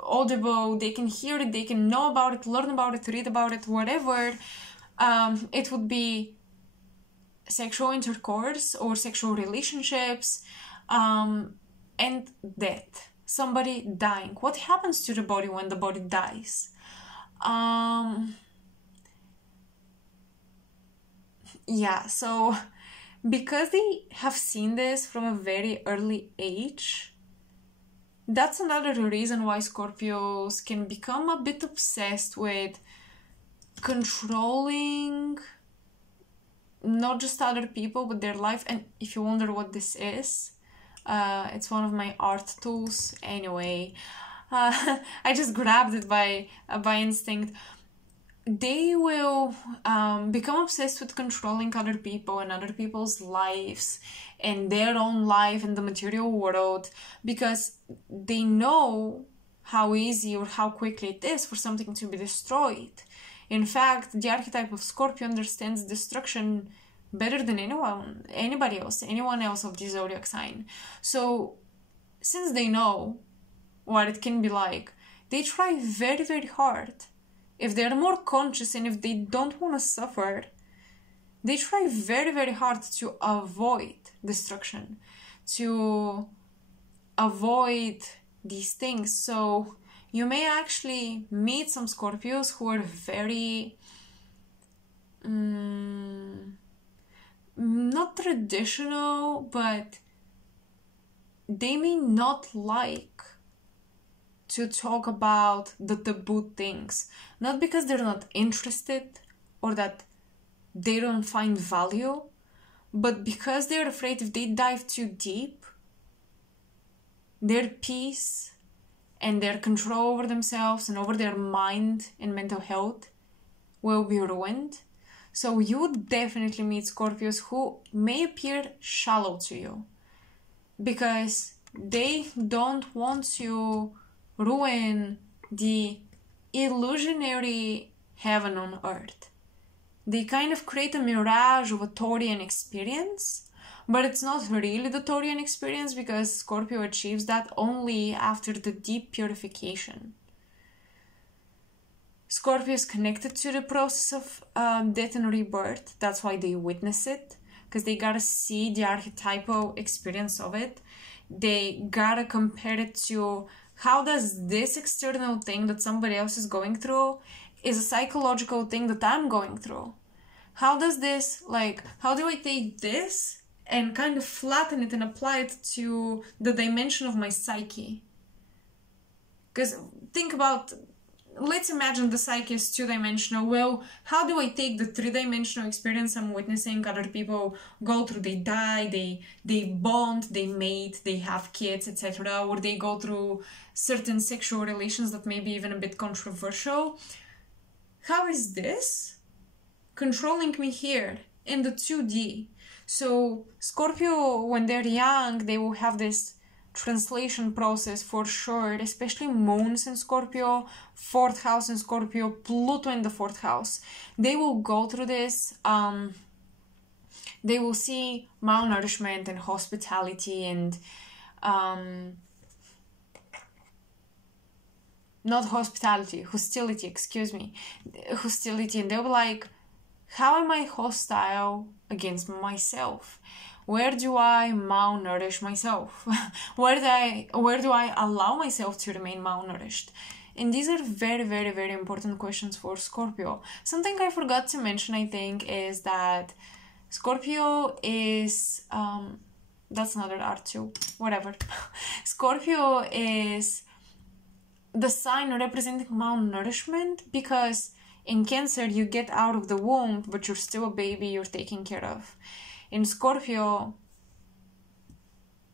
audible, they can hear it, they can know about it, learn about it, read about it, whatever. It would be sexual intercourse or sexual relationships, and death. Somebody dying. What happens to the body when the body dies? So because they have seen this from a very early age, that's another reason why Scorpios can become a bit obsessed with controlling not just other people, but their life. And if you wonder what this is, it's one of my art tools. Anyway, I just grabbed it by instinct. They will become obsessed with controlling other people and other people's lives and their own life in the material world, because they know how easy or how quickly it is for something to be destroyed. In fact, the archetype of Scorpio understands destruction better than anyone else of the zodiac sign. So since they know what it can be like, they try very, very hard. If they're more conscious and if they don't want to suffer, they try very, very hard to avoid destruction, to avoid these things. So you may actually meet some Scorpios who are very not traditional, but they may not like to talk about the taboo things, not because they're not interested or that they don't find value, but because they're afraid if they dive too deep, their peace and their control over themselves and over their mind and mental health will be ruined. So you would definitely meet Scorpios who may appear shallow to you because they don't want to ruin the illusionary heaven on earth. They kind of create a mirage of a Taurian experience, but it's not really the Taurian experience because Scorpio achieves that only after the deep purification. Scorpio is connected to the process of death and rebirth. That's why they witness it, because they gotta see the archetypal experience of it. They gotta compare it to how does this external thing that somebody else is going through is a psychological thing that I'm going through. How does this, how do I take this and kind of flatten it and apply it to the dimension of my psyche? Because think about, let's imagine the psyche is two-dimensional. Well, how do I take the three-dimensional experience I'm witnessing other people go through? They die, they bond, they mate, they have kids, etc. Or they go through certain sexual relations that may be even a bit controversial. How is this controlling me here in the 2D? So Scorpio, when they're young, they will have this translation process for sure, especially moons in Scorpio, 4th house in Scorpio, Pluto in the 4th house. They will go through this. They will see malnourishment and hospitality and not hospitality, hostility, excuse me, hostility, and they'll be like, how am I hostile against myself? Where do I malnourish myself? Where do I allow myself to remain malnourished? And these are very, very, very important questions for Scorpio. Something I forgot to mention, I think, is that Scorpio is, that's another art too, whatever. Scorpio is the sign representing malnourishment because in Cancer, you get out of the womb, but you're still a baby you're taking care of. In Scorpio,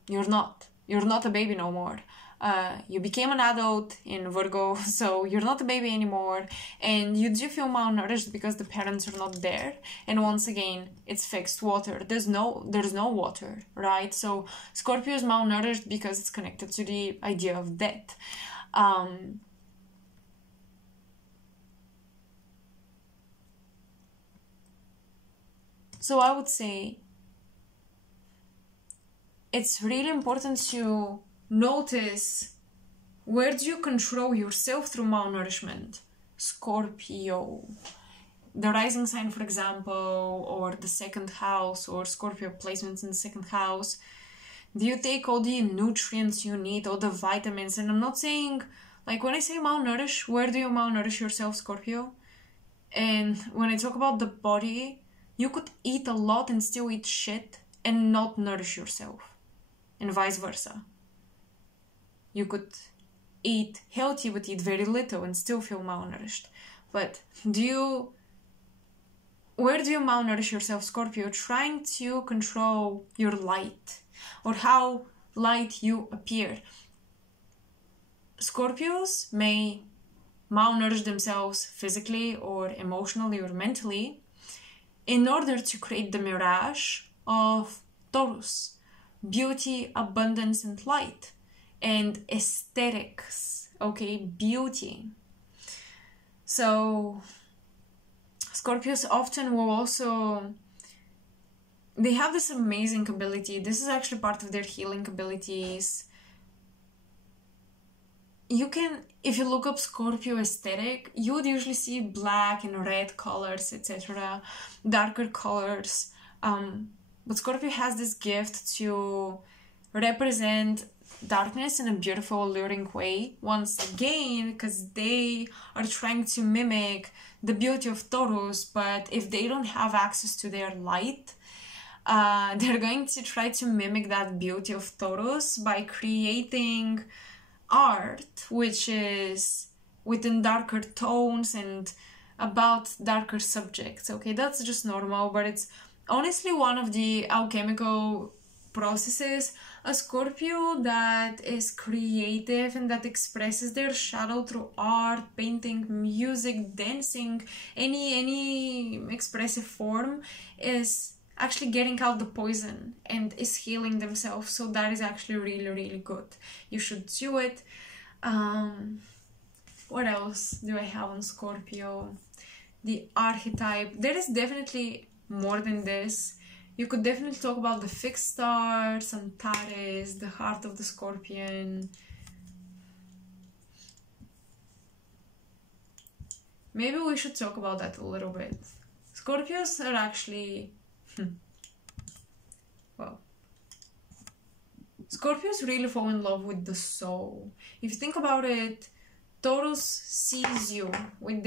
you're not a baby no more. You became an adult in Virgo, so you're not a baby anymore, and you do feel malnourished because the parents are not there. And once again, it's fixed water. There's no water, right? So Scorpio is malnourished because it's connected to the idea of death. So I would say it's really important to notice where do you control yourself through malnourishment. Scorpio, the rising sign, for example, or the 2nd house, or Scorpio placements in the 2nd house. Do you take all the nutrients you need, all the vitamins? And I'm not saying, like when I say malnourish, where do you malnourish yourself, Scorpio? And when I talk about the body, you could eat a lot and still eat shit and not nourish yourself, and vice versa. You could eat healthy but eat very little and still feel malnourished. But where do you malnourish yourself, Scorpio? Trying to control your light or how light you appear. Scorpios may malnourish themselves physically or emotionally or mentally in order to create the mirage of Taurus, beauty, abundance, and light, and aesthetics, okay, beauty. So Scorpios often will also, they have this amazing ability. This is actually part of their healing abilities. you can, if you look up Scorpio aesthetic, you would usually see black and red colors, etc., darker colors. But Scorpio has this gift to represent darkness in a beautiful, alluring way, once again, because they are trying to mimic the beauty of Taurus, but if they don't have access to their light, they're going to try to mimic that beauty of Taurus by creating art, which is within darker tones and about darker subjects. Okay, that's just normal, but it's honestly one of the alchemical processes. A Scorpio that is creative and that expresses their shadow through art, painting, music, dancing, any expressive form, is actually getting out the poison and is healing themselves. So that is actually really, really good. You should do it. What else do I have on Scorpio? The archetype. There is definitely more than this. You could definitely talk about the fixed stars, Antares, the heart of the Scorpion. Maybe we should talk about that a little bit. Scorpios are actually... well, Scorpios really fall in love with the soul. If you think about it, Taurus sees you with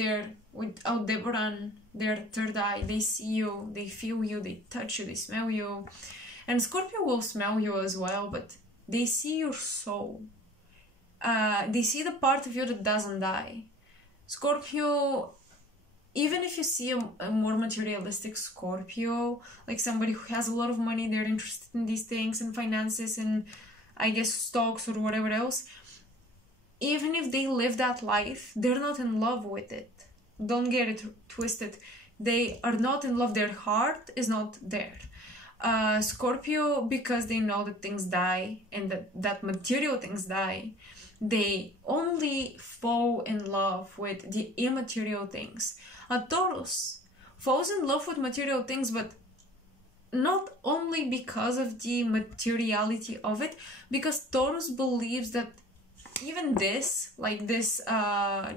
Aldebaran, their third eye. They see you, they feel you, they touch you, they smell you. And Scorpio will smell you as well, but they see your soul. They see the part of you that doesn't die. Scorpio, even if you see a more materialistic Scorpio, like somebody who has a lot of money, they're interested in these things and finances and I guess stocks or whatever else, even if they live that life, they're not in love with it. Don't get it twisted. They are not in love. Their heart is not there. Scorpio, because they know that things die and that material things die, they only fall in love with the immaterial things. A Taurus falls in love with material things, but not only because of the materiality of it, because Taurus believes that even this, like this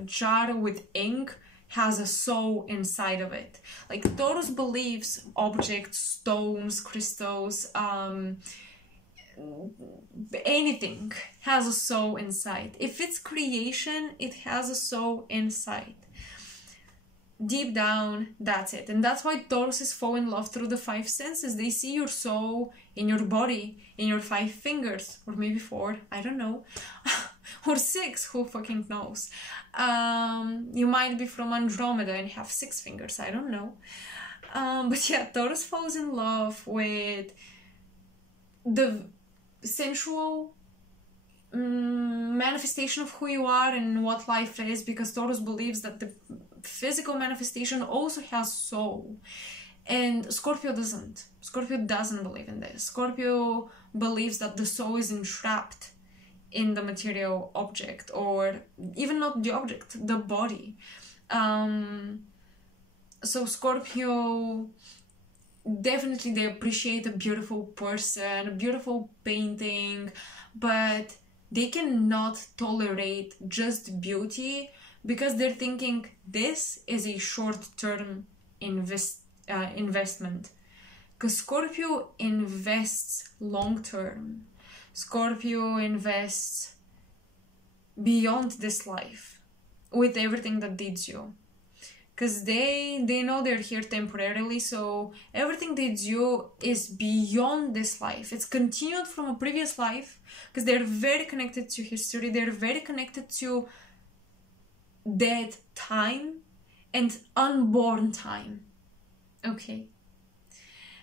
jar with ink, has a soul inside of it. Like Taurus believes objects, stones, crystals, anything has a soul inside. If it's creation, it has a soul inside. Deep down, that's it. And that's why Tauruses fall in love through the five senses. They see your soul in your body, in your 5 fingers, or maybe 4, I don't know. Or 6, who fucking knows. You might be from Andromeda and have 6 fingers, I don't know. But yeah, Taurus falls in love with the sensual manifestation of who you are and what life is, because Taurus believes that the physical manifestation also has soul. And Scorpio doesn't. Scorpio doesn't believe in this. Scorpio believes that the soul is entrapped in the material object, or even not the object, the body. So Scorpio, definitely they appreciate a beautiful person, a beautiful painting, but they cannot tolerate just beauty because they're thinking this is a short-term investment. Because Scorpio invests long-term. Scorpio invests beyond this life with everything that they do. Because they know they're here temporarily, so everything they do is beyond this life. It's continued from a previous life, because they're very connected to history, they're very connected to dead time and unborn time. Okay.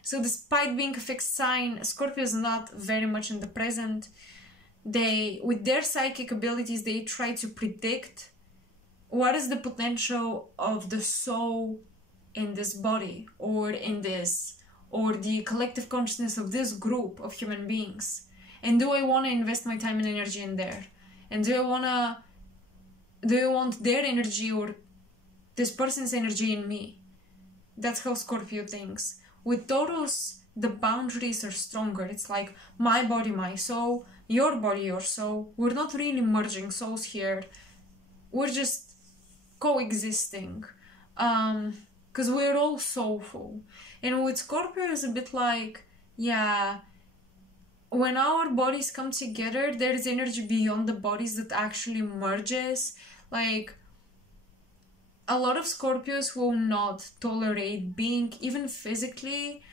So despite being a fixed sign, Scorpio is not very much in the present. They, with their psychic abilities, they try to predict what is the potential of the soul in this body, or in this, or the collective consciousness of this group of human beings. And do I want to invest my time and energy in there? And do I want their energy or this person's energy in me? That's how Scorpio thinks. With Taurus, the boundaries are stronger. It's like my body, my soul. your body, your soul. We're not really merging souls here. We're just coexisting. Because we're all soulful. And with Scorpio, it's a bit like, yeah, when our bodies come together, there's energy beyond the bodies that actually merges. Like, a lot of Scorpios will not tolerate being even physically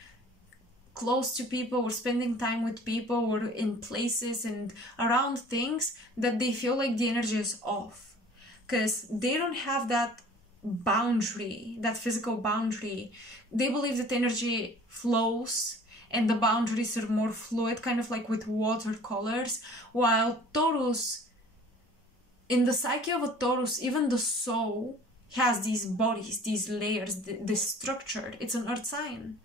close to people or spending time with people or in places and around things that they feel like the energy is off. Because they don't have that boundary, that physical boundary. They believe that energy flows and the boundaries are more fluid, kind of like with watercolors, while Taurus, in the psyche of a Taurus, even the soul has these bodies, these layers, this structure. It's an earth sign.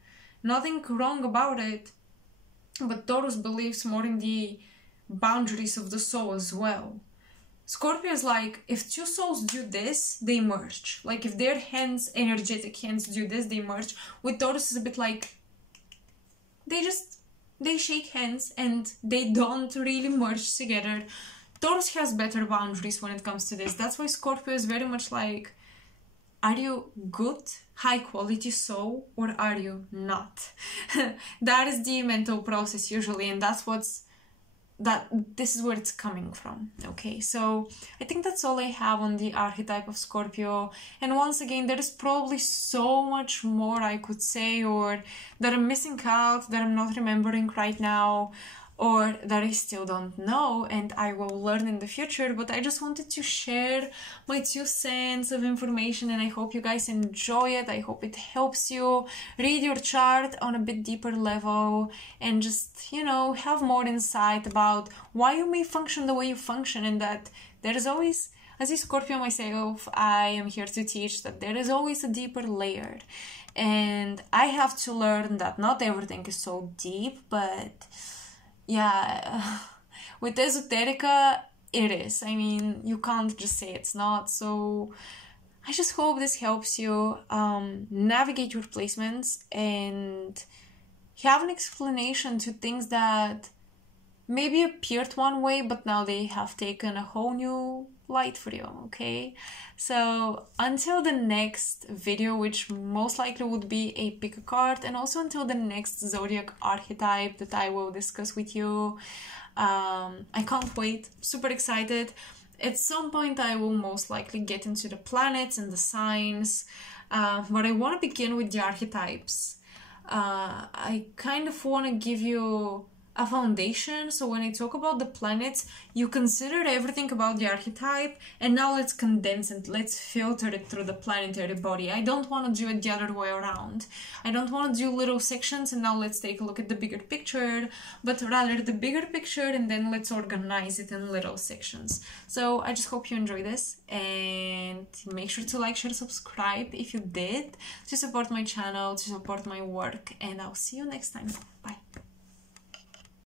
Nothing wrong about it, but Taurus believes more in the boundaries of the soul as well. Scorpio is like, if two souls do this, they merge. Like, if their hands, energetic hands, do this, they merge. With Taurus, it's a bit like, they shake hands and they don't really merge together. Taurus has better boundaries when it comes to this. That's why Scorpio is very much like, are you good, high quality soul, or are you not? That is the mental process usually, and this is where it's coming from. Okay, so I think that's all I have on the archetype of Scorpio. And once again, there is probably so much more I could say, or that I'm missing out, that I'm not remembering right now, or that I still don't know and I will learn in the future. But I just wanted to share my 2 cents of information, and I hope you guys enjoy it. I hope it helps you read your chart on a bit deeper level and just, you know, have more insight about why you may function the way you function, and that there is always, as a Scorpio myself, I am here to teach that there is always a deeper layer. And I have to learn that not everything is so deep, but yeah, with esoterica, it is. I mean, you can't just say it's not. So I just hope this helps you navigate your placements and have an explanation to things that maybe appeared one way, but now they have taken a whole new light for you, okay? So until the next video, which most likely would be a pick a card, and also until the next zodiac archetype that I will discuss with you, I can't wait, super excited. At some point I will most likely get into the planets and the signs, but I want to begin with the archetypes. I kind of want to give you a foundation, so when I talk about the planets, you consider everything about the archetype, and now let's condense and let's filter it through the planetary body. I don't want to do it the other way around. I don't want to do little sections and now let's take a look at the bigger picture, but rather the bigger picture and then let's organize it in little sections. So I just hope you enjoy this, and make sure to like, share, subscribe if you did, to support my channel, to support my work, and I'll see you next time. Bye.